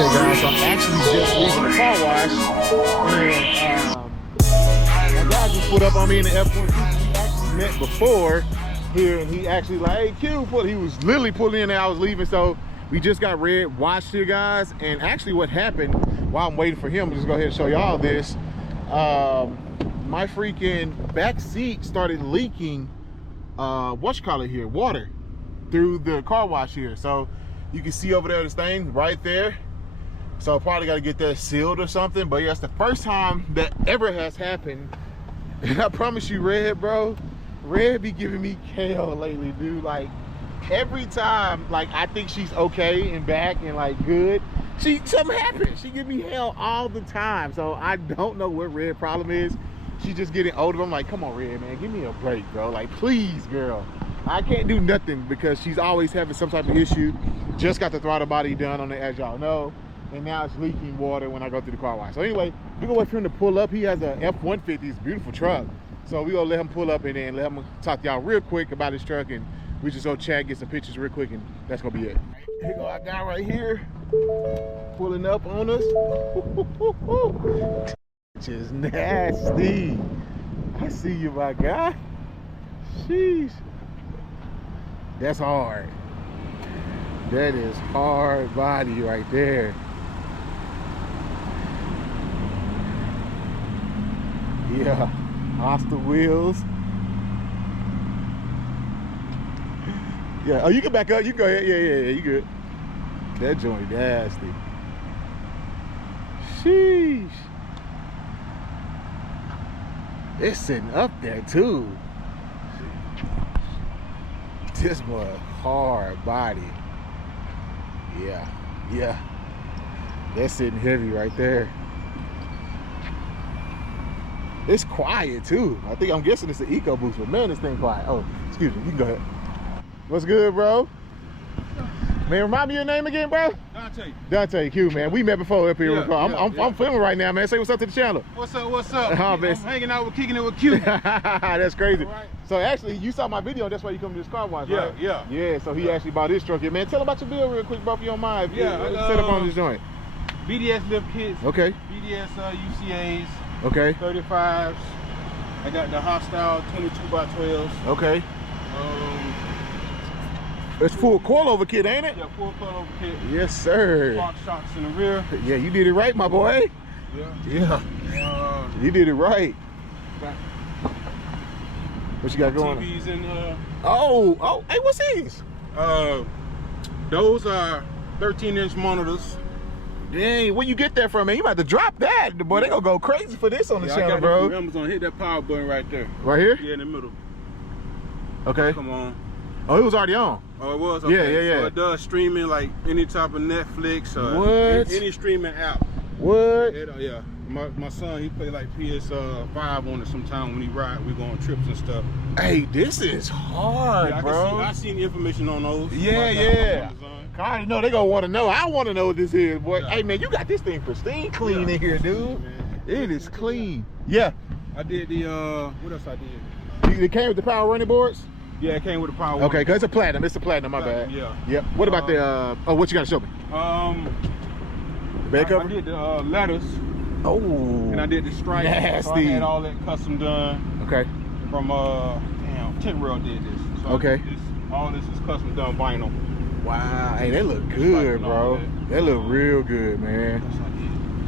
Okay, guys, so I'm actually just leaving the car wash, and my guy just put up on me in the F150. We actually met before here, and he actually like, hey, Q, he was literally pulling in and I was leaving, so we just got red washed here, guys. And actually what happened while I'm waiting for him, just go ahead and show y'all this. My freaking back seat started leaking, water through the car wash here. So you can see over there this thing right there. So probably got to get that sealed or something. But yeah, it's the first time that ever has happened. And I promise you, Red, bro, Red be giving me KO lately, dude. Like every time, like I think she's okay and back and like good, something happens. She give me hell all the time. So I don't know what Red problem is. She's just getting older. I'm like, come on, Red, man, give me a break, bro. Like, please, girl. I can't do nothing because she's always having some type of issue. Just got the throttle body done on it, as y'all know, and now it's leaking water when I go through the car wash. So anyway, we're gonna wait for him to pull up. He has a F150, it's a beautiful truck. So we're gonna let him pull up and then let him talk to y'all real quick about his truck, and we just go chat, get some pictures real quick, and that's gonna be it. Here go our guy right here, pulling up on us. Which is nasty. I see you, my guy. Sheesh. That's hard. That is hard body right there. Yeah, off the wheels. Yeah, oh, you can back up. You can go ahead. Yeah, you good. That joint nasty. Sheesh. It's sitting up there too. This boy, hard body. Yeah. That's sitting heavy right there. It's quiet too. I'm guessing it's an eco boost, but man, this thing quiet. Oh, excuse me, you can go ahead. What's good, bro? Man, remind me your name again, bro? Dante Q, man. We met before up here. I'm filming right now, man. Say what's up to the channel. What's up? I'm hanging out with Kicking It With Q. That's crazy. Right. So actually, you saw my video. That's why you come to this car wash, right? Yeah. So he actually bought this truck here, man. Tell him about your bill real quick, bro, if you don't mind. Set up on this joint. BDS lift kits. Okay. BDS UCAs. Okay. 35s. I got the hostile 22x12s. Okay. It's full coilover kit, ain't it? Yeah, full coilover kit. Yes, sir. Spark shocks in the rear. Yeah, you did it right, my boy. Yeah. You did it right. What you got going on? TVs in Oh, hey, what's these? Those are 13-inch monitors. Dang, where you get that from, man? You about to drop that. Boy, they gonna go crazy for this on the channel, bro. I got Amazon. Hit that power button right there. Right here? Yeah, in the middle. Okay. Come on. Oh, it was already on. Oh, it was? Okay. Yeah. So it does streaming like any type of Netflix or what? Any streaming app. What? Yeah. My son, he play like PS5 on it sometime when he ride. We go on trips and stuff. Hey, this is hard, bro. I seen information on those. Yeah. I already know they gonna want to know. I want to know what this is, boy. Hey, man, you got this thing pristine clean in here, dude. It is clean. Yeah. I did the, what else I did? It came with the power running boards? Yeah, it came with the power. Okay, because it's a platinum. It's a platinum, my bad. Yeah. Yep. What about the, what you got to show me? The bed cover? I did the letters. Oh. And I did the stripes. Nasty. So I had all that custom done. Okay. From, Tent Rail did this. So okay. All this is custom done vinyl. Wow. Hey, they look good, bro. They look real good, man.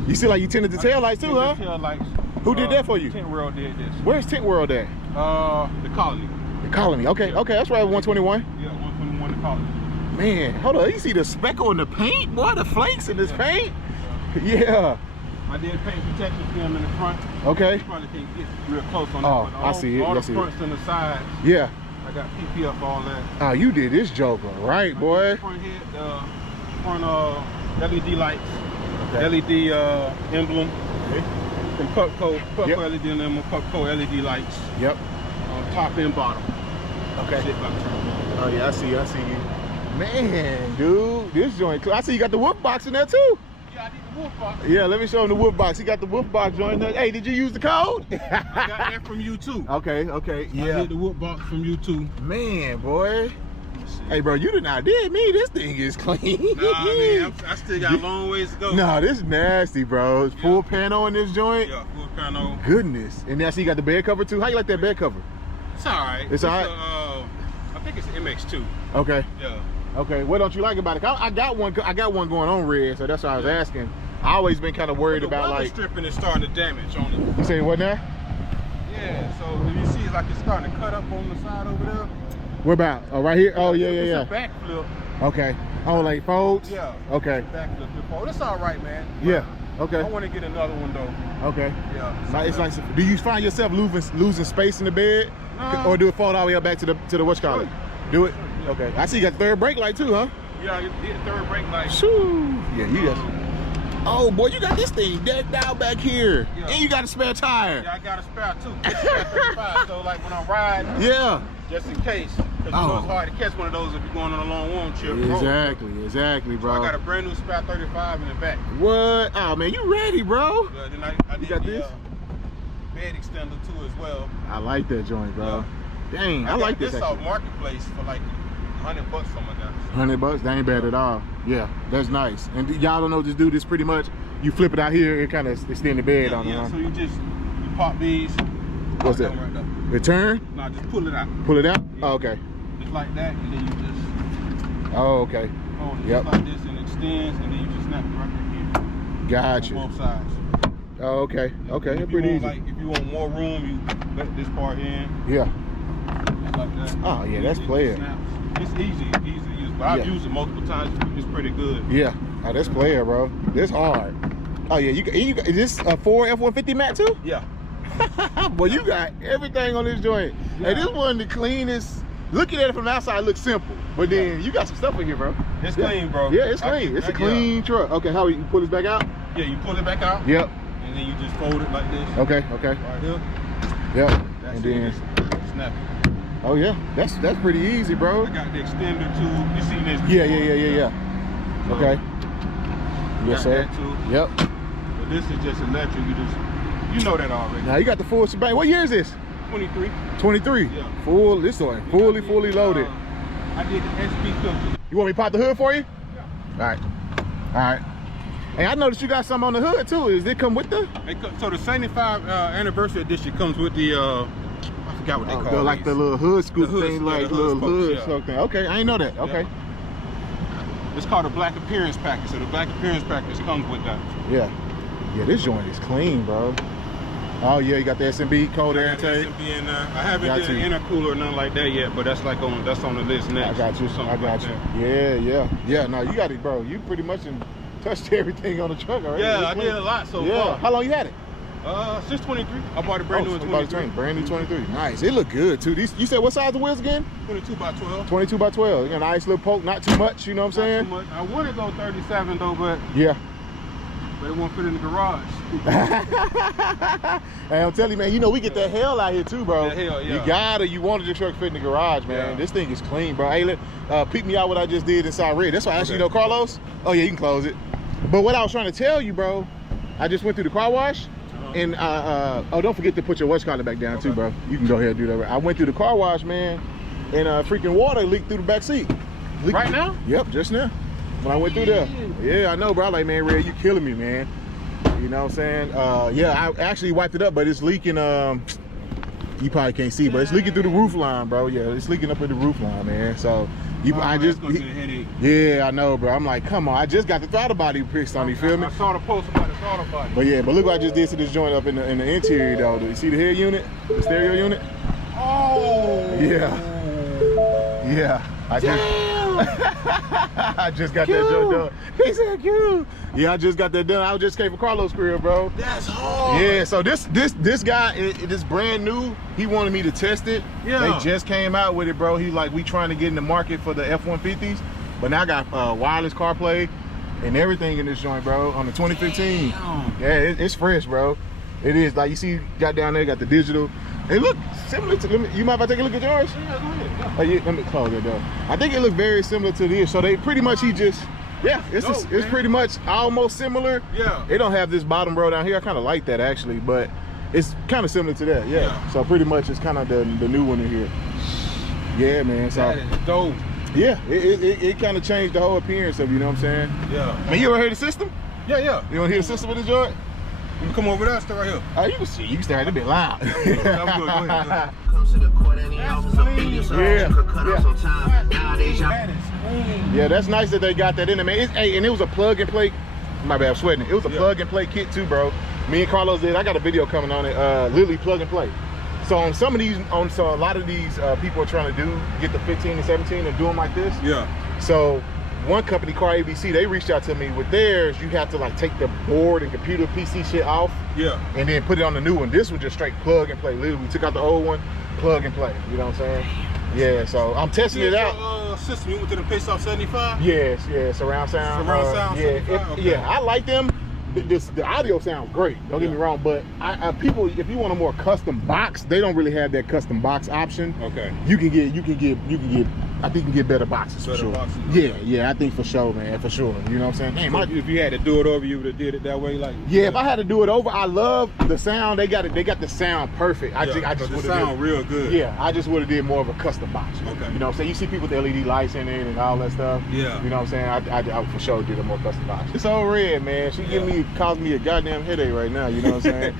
You see, like you tinted the tail lights too, huh? Tail lights. Who did that for you? Tent World did this. Where's Tent World at? The Colony. The Colony. Okay, yeah. Okay, that's right. 121. Yeah, 121 the Colony. Man, hold on. You see the speckle in the paint, boy? The flakes in this paint. Yeah. I did paint protection film in the front. Okay. You probably can't get real close on that. Oh, I see it. All the fronts and the sides. Yeah. I got PP up all that. Oh, you did this joker, right, boy? Front head, front LED lights, okay. LED emblem, okay. From Cutco LED emblem, Cutco LED lights. Yep. Top and bottom. Okay. Oh yeah, I see you. Man, dude, this joint. I see you got the Wolfbox in there too. Yeah, I did the Wolfbox. Yeah, let me show him the Wolfbox. He got the Wolfbox joint there. Hey, did you use the code? I got that from you too. Okay, yeah. I did the Wolfbox from you too. Man, boy. Hey, bro, you done outdid me. This thing is clean. Nah, I mean, I still got a long ways to go. Nah, this is nasty, bro. It's full panel in this joint. Yeah, full panel. Goodness. And now, see, you got the bed cover too. How you like that bed cover? It's all right. It's all right? I think it's an MX2. Okay. Yeah. Okay. What don't you like about it? I got one going on red, so that's why I was asking. I always been kind of worried about like stripping is starting to damage on it. You say what now? Yeah. So if you see, like it's starting to cut up on the side over there. What about? Oh, right here. Oh, yeah. It's a backflip. Okay. Oh, like folds? Yeah. Okay. Backflip. Oh, it's all right, man. Yeah. Okay. I want to get another one though. Okay. Yeah. It's like, do you find yourself losing space in the bed, or do it fall all the way up back to the what's called? Do it. Yeah. Okay. I see you got the third brake light too, huh? Yeah, you get the third brake light. Shoo. Yeah, you got. Oh boy, you got this thing decked out back here, and you got a spare tire. Yeah, I got a spare too. Spare 35. So like when I'm riding. Yeah. Just in case, because you know it's hard to catch one of those if you're going on a long warm trip. Exactly, bro. So I got a brand new spare 35 in the back. What? Oh man, you ready, bro? Yeah, then I did got the, this bed extender too as well. I like that joint, bro. Yeah. Dang, I like this. This off Marketplace for like $100 from my guys. $100? That ain't bad at all. Yeah, that's nice. And y'all don't know this dude. This pretty much you flip it out here and kind of extend the bed on it. Yeah, so you pop these. What's that? Right there. Return? No, just pull it out. Pull it out? Yeah. Oh, okay. Just like that, and then you just. Oh, okay. Hold it just like this, and it extends, and then you just snap it right here. Got you. On both sides. Oh, okay. Okay, that's pretty easy. Like if you want more room, you let this part in. Yeah. Just like that. Oh yeah, that's player. It's easy to use, but I've used it multiple times. It's pretty good. Yeah. Oh, that's player, bro. This hard. Oh yeah, you is this a 4 F150 mat too? Yeah. Boy, you got everything on this joint. Yeah. Hey, this one the cleanest. Looking at it from the outside, it looks simple, but then you got some stuff in here, bro. It's clean, bro. Yeah, it's clean. It's a clean truck. Okay, how you pull this back out? Yeah, you pull it back out. Yep. And then you just fold it like this. Okay. Right here. Yep. That's and then snap it. Oh yeah, that's pretty easy, bro. I got the extender too. You see this? Yeah. So, okay. Yes, sir. Yep. But this is just electric. You know that already. Now you got the full shebang. What year is this? 23. 23. Yeah. Full. This one fully loaded. I did the SP filter. You want me to pop the hood for you? Yeah. All right. Hey, I noticed you got some on the hood too. Does it come with the? So the 75 anniversary edition comes with the. I forgot what they call it. Like the little hood scoop thing, the like little hood thing. Okay, I ain't know that. Okay. Yeah. It's called a black appearance package. So the black appearance package comes with that. Yeah. Yeah, this joint is clean, bro. Oh yeah, you got the SMB cold air intake. SMB in there. I haven't did an intercooler or nothing like that yet, but that's on the list next. I got you. Yeah. No, you got it, bro. You pretty much touched everything on the truck already. Yeah, I did a lot so far. How long you had it? Since 23. I bought it brand new in 23. Brand new 23. Nice. It look good too. You said what size the wheels again? 22 by 12. 22 by 12. You got a nice little poke, not too much. You know what I'm saying? Not too much. I want to go 37 though, but yeah. But it won't fit in the garage. Hey, I'm telling you, man, you know we get that hell out here too, bro. Yeah. You wanted your truck fit in the garage, man. Yeah. This thing is clean, bro. Hey, peep me out what I just did inside red. That's why I asked you, Carlos? Oh yeah, you can close it. But what I was trying to tell you, bro, I just went through the car wash, and don't forget to put your watch collar back down too, bro. You can go ahead and do that. I went through the car wash, man, and freaking water leaked through the back seat. Right now? Yep, just now. When I went through there. Yeah, I know, bro. I'm like, man, Red, you killing me, man. You know what I'm saying? Yeah, I actually wiped it up, but it's leaking. You probably can't see, but it's leaking through the roof line, bro. Yeah, it's leaking up in the roof line, man. So yeah, I know, bro. I'm like, come on, I just got the throttle body fixed on. You feel me? I saw the post about the throttle body. But yeah, but look what I just did to this joint up in the interior, though. Do you see the head unit, the stereo unit? Oh. Yeah. I just got that joint done. He said, Q. Yeah, I just got that done. I just came from Carlos' career, bro. That's hard. Yeah, so this guy, it is brand new. He wanted me to test it. Yeah. They just came out with it, bro. He like, we trying to get in the market for the F150s. But now I got wireless CarPlay and everything in this joint, bro, on the 2015. Damn. Yeah, it's fresh, bro. It is. Like, you see, got down there, got the digital. It look similar to, you mind if I take a look at yours? Yeah, go ahead. Yeah. Oh, yeah, let me close it, though. I think it looked very similar to this. So they pretty much, it's pretty much almost similar. Yeah. They don't have this bottom row down here. I kind of like that, actually, but it's kind of similar to that, yeah. So pretty much it's kind of the new one in here. Yeah, man. So that is dope. Yeah, it kind of changed the whole appearance of, you know what I'm saying? Yeah. Man, you ever heard the system? Yeah, yeah. You want to hear the system with the joint? Let me come over there, stay right here. Oh, you can see, you can start a bit loud. I'm good, go ahead. Yeah, that's nice that they got that in there, man. Hey, and it was a plug and play. My bad, I'm sweating. It was a plug and play kit too, bro. Me and Carlos did. I got a video coming on it. Literally plug and play. So on some of these, so a lot of these people are trying to get the 15 and 17 and do them like this. Yeah. So one company, Car ABC, they reached out to me with theirs. You have to like take the board and computer PC shit off. Yeah. And then put it on the new one. This was just straight plug and play. Literally, we took out the old one, plug and play. You know what I'm saying? Yeah. So I'm testing it out. System, you went to the Pace Off 75? Yes, yeah, surround sound. Surround sound. Yeah, 75? Okay. Yeah, I like them. The audio sounds great. Don't get me wrong, but people, if you want a more custom box, they don't really have that custom box option. Okay. You can get. I think you can get better boxes for sure. Boxes, okay. Yeah, I think for sure, man, for sure. You know what I'm saying? Damn, if you had to do it over, you would have did it that way, like. Yeah, if I had to do it over, I love the sound. They got the sound perfect. I just would have sound real good. Yeah, I just would have did more of a custom box. Okay. You know what I'm saying? You see people with LED lights in it and all that stuff. Yeah. You know what I'm saying? I for sure did a more custom box. It's all red, man. She causing me a goddamn headache right now. You know what I'm saying?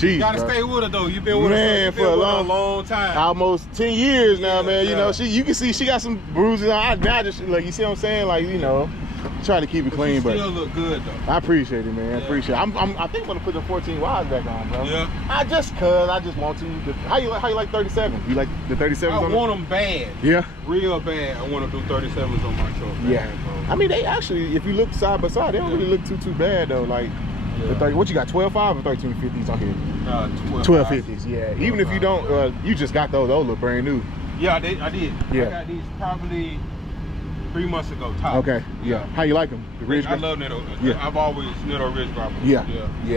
You gotta stay with her though. You've been with her for a long time. Almost 10 years now, man. You know, you can see she got some bruises on. Now just like, you see what I'm saying? Like, you know, try to keep it clean, but still look good though. I appreciate it, man. I appreciate it. I think I'm gonna put the 14 wides back on, bro. Yeah. I just want to. How you like 37? You like the 37s? I want them bad. Yeah. Real bad. I want to do 37s on my truck. Yeah. I mean, they actually, if you look side by side, they don't really look too bad though. Like. The 30, what you got, 12.5 or 13.50s on here? 12.50s, yeah. Even if you don't, you just got those look brand new. Yeah, I did. Yeah. I got these probably 3 months ago, top. Okay, yeah. How you like them? The Ridge? I love Netto. Yeah. I've always Netto Ridge grabbers. Yeah,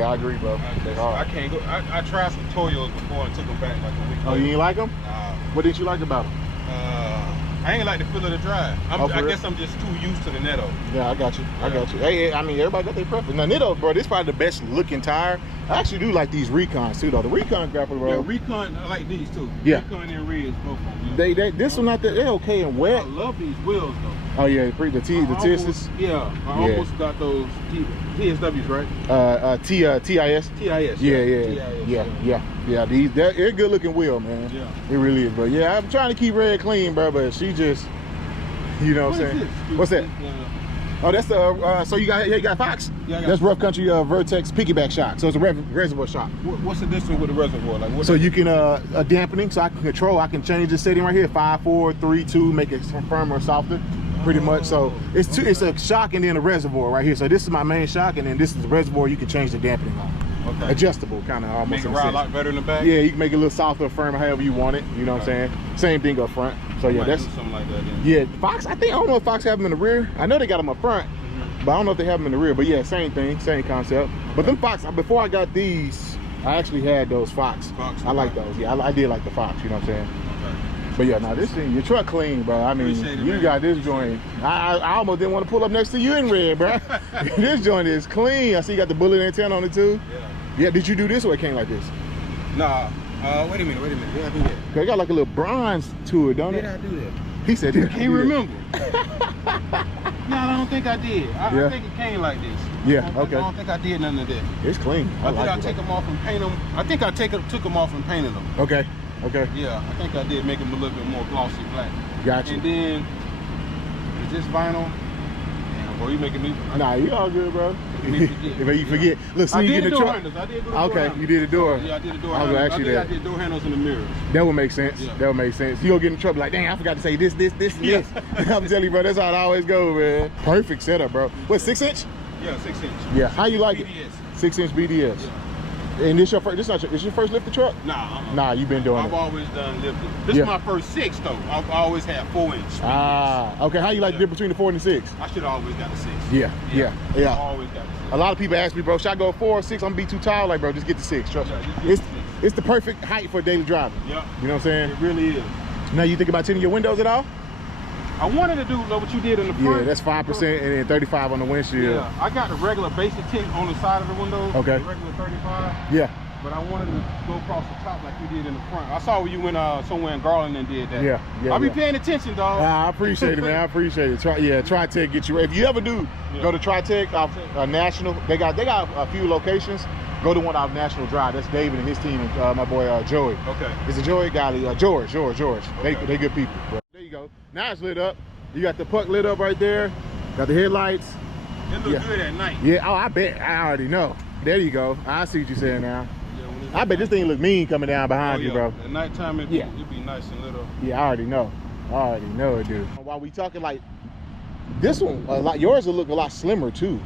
I agree, bro. I can't go. I tried some Toyos before and took them back like a week ago. Oh, you ain't like them? Nah. What did you like about them? I ain't like the feel of the drive. I guess I'm just too used to the Netto. Yeah, I got you. I got you. Hey, I mean, everybody got their preference. Now, Netto, bro, this is probably the best looking tire. I actually do like these Recons too, though. The Recon grapple, bro. Yeah, Recon, I like these too. Yeah. Recon and Ridge, both of them. This one not that. They're okay and wet. I love these wheels though. Oh yeah, the TS's. Yeah, I almost got those TSWs, right? TIS. TIS. Yeah. They're good looking wheel, man. Yeah. It really is, bro. Yeah, I'm trying to keep Red clean, bro, but she just, you know what I'm saying? What's that? Oh, that's the, so you got Fox? Yeah, that's Rough Country Vertex piggyback shock. So it's a reservoir shock. What's the difference with the reservoir? Like, so you can, a dampening, so I can change the setting right here, 5, 4, 3, 2, make it firmer or softer. Pretty much. So it's a shock and then a reservoir right here. So this is my main shock, and then this is the reservoir. You can change the dampening on. Okay. Adjustable, kind of almost. Make it ride a lot better in the back. Yeah, you can make it a little softer, firmer, however you want it. You know what I'm saying? Same thing up front. So yeah, that's something like that. Then. Yeah, Fox. I don't know if Fox have them in the rear. I know they got them up front, but I don't know if they have them in the rear. But yeah, same thing, same concept. But them Fox. Before I got these, I actually had those Fox. I like those. Yeah, I did like the Fox. You know what I'm saying? But yeah, now this thing, your truck clean, bro. I mean, you got this joint. I almost didn't want to pull up next to you in red, bro. This joint is clean. I see you got the bullet antenna on it too. Yeah. Did you do this or it came like this? Nah. Wait a minute. Yeah, I do that. Cause it got like a little bronze to it, don't it? Did I do that? He said, I can't remember. No, I don't think I did. I think it came like this. Yeah, I don't think I did none of that. It's clean. I take them off and paint them. I think I took them off and painted them. Okay. Yeah, I think I did make them a little bit more glossy black. Gotcha. And then, is this vinyl? Damn, boy, you making me... Nah, you all good, bro. You forget. Look, see, you get the truck. I did the door handles. You did the door. Yeah, I did the door handles. I did door handles in the mirrors. That would make sense. Yeah. That would make sense. You gonna get in trouble like, dang, I forgot to say this, and this. I'm telling you, bro, that's how it always goes, man. Perfect setup, bro. What, 6-inch? Yeah, 6-inch. Yeah, how you like BDS. It? 6-inch BDS. Yeah. And this your first lifted truck? Nah. Nah, you've been doing I've always done lifted. This is my first 6 though. I've always had 4-inch. Ah, okay. How you like the difference between the 4 and the 6? I should have always got the 6. Yeah. I always got the 6. A lot of people ask me, bro, should I go 4 or 6? I'm gonna be too tall. Like, bro, just get the 6. Trust me. It's the perfect height for daily driving. Yeah. You know what I'm saying? It really is. Now you think about tinting your windows at all? I wanted to do what you did in the front. Yeah, that's 5% and then 35 on the windshield. Yeah, I got the regular basic tint on the side of the window. Okay. The regular 35. Yeah. but I wanted to go across the top like you did in the front. I saw you went somewhere in Garland and did that. Yeah. I'll be paying attention, dog. I appreciate it, man. I appreciate it. TriTech get you. If you ever do go to TriTech National, they got a few locations. Go to one out of National Drive. That's David and his team and my boy Joey. Okay. Is it Joey? George. Okay. They good people. Bro. There you go. Now it's lit up. You got the puck lit up right there. Got the headlights. It looks good at night. Yeah. Oh, I bet. I already know. There you go. I see what you're saying now. Yeah, I bet this thing look mean coming down behind you, bro. At nighttime, it'd be nice and lit up. Yeah, I already know it, dude. While we talking, like, this one, yours will look a lot slimmer too.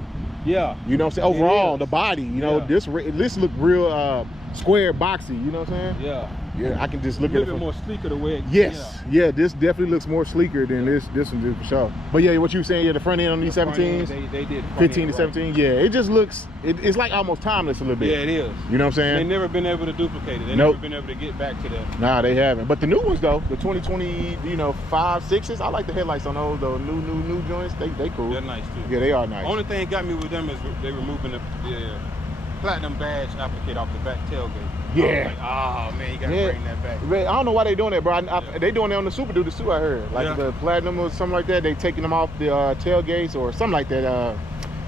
Yeah. You know what I'm saying? Overall, the body, you know, this look real square, boxy, you know what I'm saying? Yeah. Yeah, I can just look at it. A little bit more sleeker the way it, yeah, this definitely looks more sleeker than this one did for sure. But yeah, what you saying, yeah, the front end on these 17s, they did 15 to 17, yeah, it just looks, it's like almost timeless a little bit. Yeah, it is. You know what I'm saying? They've never been able to duplicate it. They've never been able to get back to that. Nah, they haven't. But the new ones though, the 2020, 5, 6s, I like the headlights on those though. New joints, they cool. They're nice too. Yeah, they are nice. Only thing that got me with them is they removing the platinum badge applicator off the back tailgate. Yeah. Like, oh man, you gotta bring that back. Man, I don't know why they doing that, bro. They doing it on the Super Duties too, I heard. Like the platinum or something like that. They taking them off the tailgates or something like that.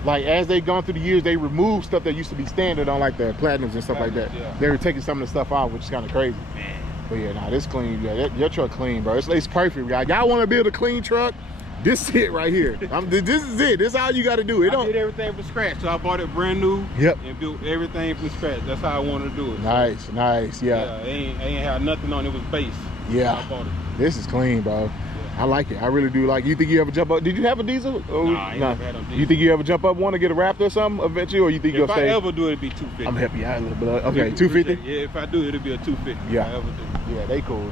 Like as they gone through the years, they removed stuff that used to be standard on like the platinums and stuff like that. Yeah. They were taking some of the stuff out, which is kind of crazy. Man. But yeah, nah, this clean. Yeah, your truck clean, bro. It's perfect, guys. Y'all want to build a clean truck? This is it right here. This is it. This is all you got to do. I did everything from scratch. So I bought it brand new. Yep. And built everything from scratch. That's how I wanted to do it. Nice. Yeah. I ain't had nothing on it. It was base. Yeah. So I bought it. This is clean, bro. I like it. I really do like it. You think you ever jump up? Did you have a diesel? Nah, I ain't never had a diesel. You think you ever jump up one to get a Raptor or something eventually, or you think you'll stay? If I ever do it, it'd be 250. I'm happy out a little bit. Okay, 250? Yeah, if I do, it'll be a 250. Yeah. If I ever do. Yeah, they cool.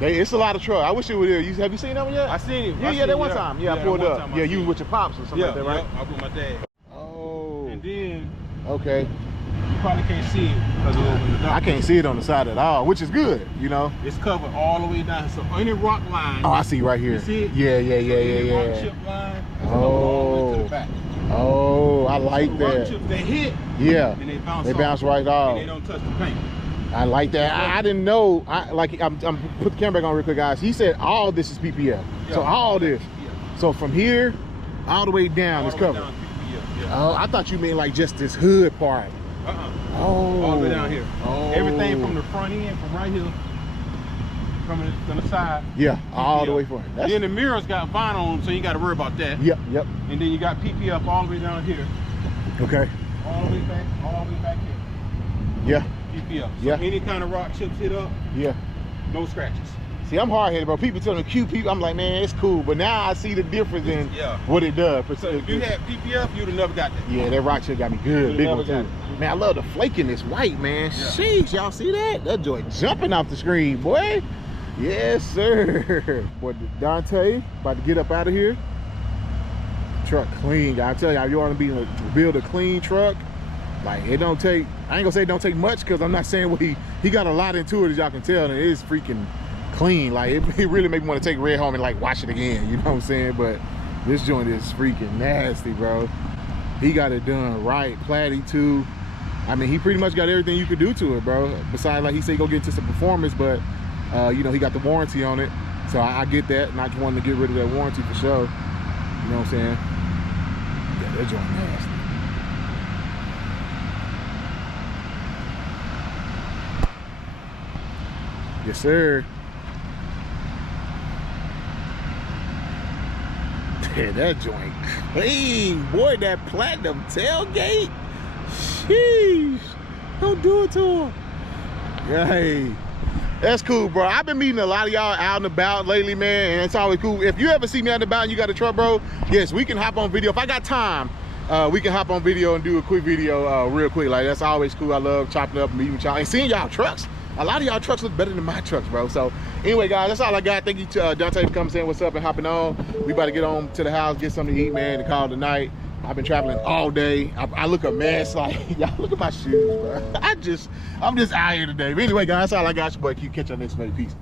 It's a lot of truck. I wish it was there. Have you seen that one yet? I seen it. Yeah, that one time. Yeah, I pulled up. Yeah, you with your pops or something like that, right? Yeah, I with my dad. Oh. And then. Okay. You probably can't see it because of the dark. I can't see it on the side at all, which is good, you know. It's covered all the way down. So any rock line. Oh, I see right here. You see it? Yeah. Rock chip line. All the way to the back. Oh, I like that. Rock chips, they hit. Yeah. And they bounce. They bounce right off. And they don't touch the paint. I like that. I didn't know. I'm put the camera back on real quick, guys. He said all this is PPF. Yeah. So all this. Yeah. So from here all the way down is covered. Oh, I thought you meant like just this hood part. Oh. All the way down here. Oh. Everything from the front end, from right here, from the side. Yeah, all the way forward. Then the mirrors got vinyl on them, so you got to worry about that. Yep. And then you got PPF all the way down here. Okay. All the way back here. Yeah. PPF. So any kind of rock chips hit up. Yeah. No scratches. See, I'm hard-headed, bro. People tell me Q people, I'm like, man, it's cool. But now I see the difference in what it does. So if you had PPF, you'd have never got that. Yeah, that rock chip got me good. Big one too. Man, I love the flake in this white, man. Yeah. Sheesh, y'all see that? That joint jumping off the screen, boy. Yes, sir. Boy, Dante about to get up out of here. Truck clean, guys. I tell y'all, you want to build a clean truck. Like, it don't take, I ain't gonna say it don't take much, because I'm not saying what he got a lot into it, as y'all can tell, and it is freaking clean. Like, it really make me want to take Red home and like wash it again, you know what I'm saying? But this joint is freaking nasty, bro. He got it done right. Platty too. I mean, he pretty much got everything you could do to it, bro. Besides, like he said, go get into some performance, but you know, he got the warranty on it, so I get that, and I just wanted to get rid of that warranty for sure. You know what I'm saying? Yeah, that joint nasty. Yes, sir. Yeah, that joint clean, boy. That platinum tailgate. Sheesh. Don't do it to him. Yeah, hey. That's cool, bro. I've been meeting a lot of y'all out and about lately, man, and it's always cool. If you ever see me out and about and you got a truck, bro, yes, we can hop on video. If I got time, we can hop on video and do a quick video real quick. Like, that's always cool. I love chopping up and meeting with y'all and seeing y'all trucks. A lot of y'all trucks look better than my trucks, bro. So anyway, guys, that's all I got. Thank you to Dante for coming, saying what's up and hopping on. We about to get on to the house, get something to eat, man, and call it a night. I've been traveling all day. I look a mess. Like, y'all look at my shoes, bro. I'm just out here today. But anyway, guys, that's all I got. Your boy Q. Catch y'all next video. Peace.